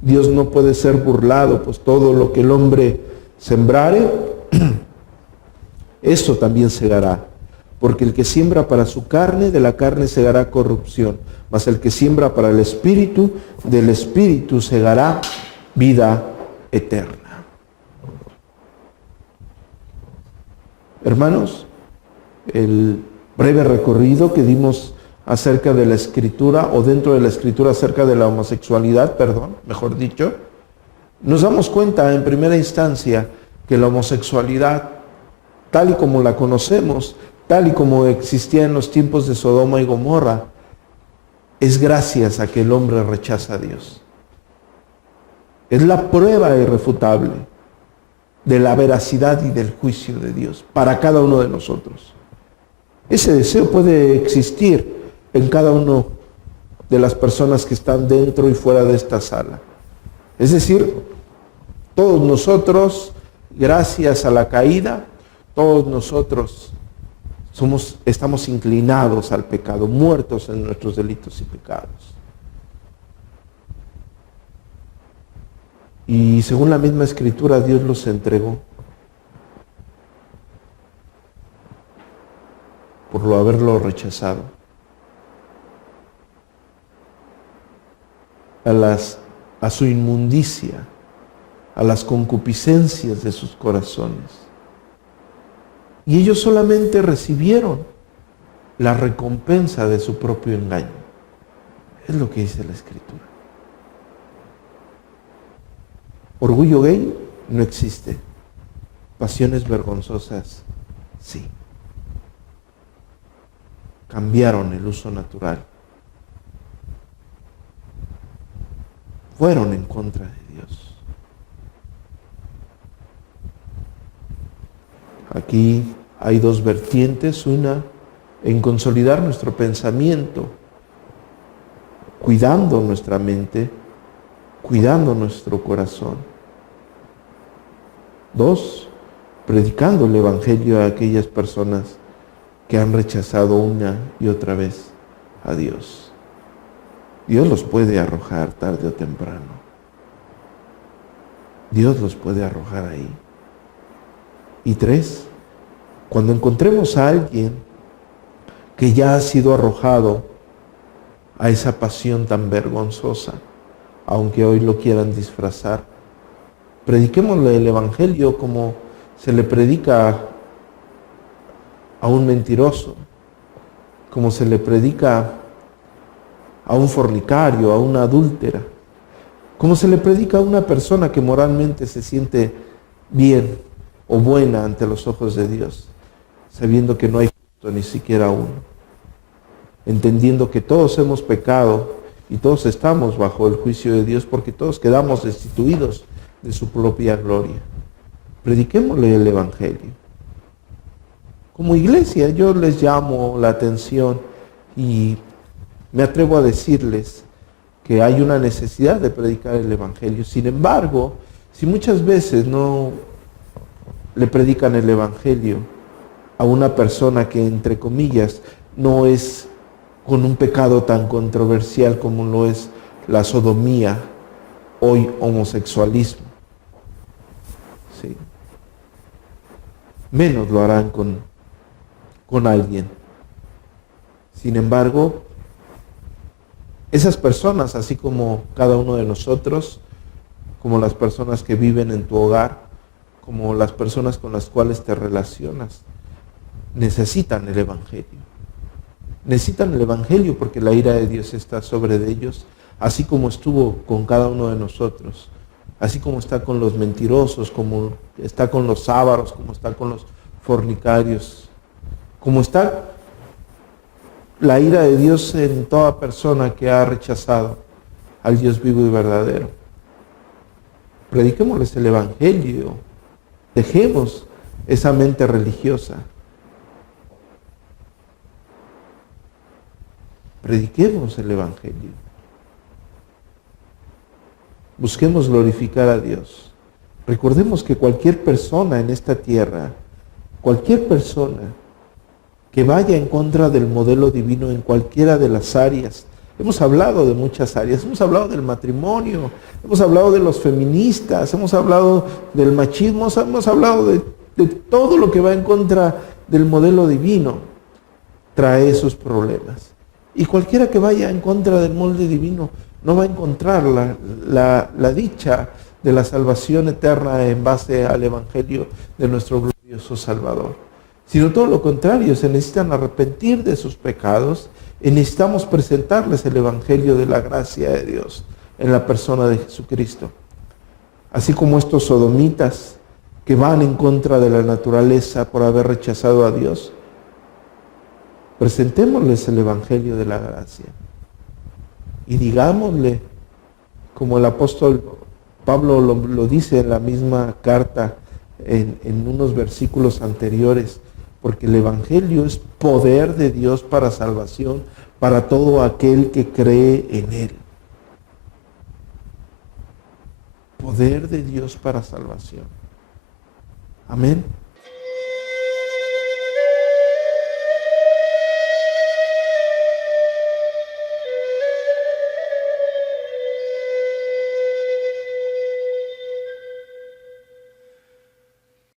Dios no puede ser burlado, pues todo lo que el hombre sembrare, eso también segará. Porque el que siembra para su carne, de la carne segará corrupción. Mas el que siembra para el Espíritu, del Espíritu segará vida eterna. Hermanos, el breve recorrido que dimos acerca de la Escritura, o dentro de la Escritura acerca de la homosexualidad, mejor dicho, nos damos cuenta en primera instancia que la homosexualidad, tal y como la conocemos, tal y como existía en los tiempos de Sodoma y Gomorra, es gracias a que el hombre rechaza a Dios. Es la prueba irrefutable de la veracidad y del juicio de Dios para cada uno de nosotros. Ese deseo puede existir en cada uno de las personas que están dentro y fuera de esta sala. Es decir, todos nosotros, gracias a la caída, todos nosotros estamos inclinados al pecado, muertos en nuestros delitos y pecados. Y según la misma Escritura, Dios los entregó por haberlo rechazado a su inmundicia, a las concupiscencias de sus corazones. Y ellos solamente recibieron la recompensa de su propio engaño. Es lo que dice la Escritura. Orgullo gay no existe. Pasiones vergonzosas, sí. Cambiaron el uso natural. Fueron en contra de Dios. Aquí hay dos vertientes, una en consolidar nuestro pensamiento, cuidando nuestra mente, cuidando nuestro corazón. Dos, predicando el Evangelio a aquellas personas que han rechazado una y otra vez a Dios. Dios los puede arrojar tarde o temprano. Dios los puede arrojar ahí. Y tres, cuando encontremos a alguien que ya ha sido arrojado a esa pasión tan vergonzosa, aunque hoy lo quieran disfrazar, prediquémosle el Evangelio como se le predica a un mentiroso, como se le predica a un fornicario, a una adúltera, como se le predica a una persona que moralmente se siente bien o buena ante los ojos de Dios, sabiendo que no hay justo ni siquiera uno, entendiendo que todos hemos pecado y todos estamos bajo el juicio de Dios porque todos quedamos destituidos de su propia gloria. Prediquémosle el Evangelio. Como iglesia yo les llamo la atención y me atrevo a decirles que hay una necesidad de predicar el Evangelio. Sin embargo, si muchas veces no le predican el Evangelio a una persona que, entre comillas, no es con un pecado tan controversial como lo es la sodomía, hoy homosexualismo, ¿sí? Menos lo harán con alguien. Sin embargo, esas personas, así como cada uno de nosotros, como las personas que viven en tu hogar, como las personas con las cuales te relacionas, necesitan el Evangelio. Necesitan el Evangelio porque la ira de Dios está sobre ellos, así como estuvo con cada uno de nosotros, así como está con los mentirosos, como está con los ávaros, como está con los fornicarios, como está la ira de Dios en toda persona que ha rechazado al Dios vivo y verdadero. Prediquémosles el Evangelio, dejemos esa mente religiosa. Prediquemos el Evangelio. Busquemos glorificar a Dios. Recordemos que cualquier persona en esta tierra, cualquier persona que vaya en contra del modelo divino en cualquiera de las áreas, hemos hablado de muchas áreas, hemos hablado del matrimonio, hemos hablado de los feministas, hemos hablado del machismo, hemos hablado de todo lo que va en contra del modelo divino, trae esos problemas. Y cualquiera que vaya en contra del molde divino no va a encontrar la dicha de la salvación eterna en base al Evangelio de nuestro glorioso Salvador. Sino todo lo contrario, se necesitan arrepentir de sus pecados y necesitamos presentarles el Evangelio de la gracia de Dios en la persona de Jesucristo. Así como estos sodomitas que van en contra de la naturaleza por haber rechazado a Dios, presentémosles el Evangelio de la gracia y digámosle, como el apóstol Pablo lo dice en la misma carta, en unos versículos anteriores, porque el Evangelio es poder de Dios para salvación, para todo aquel que cree en Él. Poder de Dios para salvación. Amén.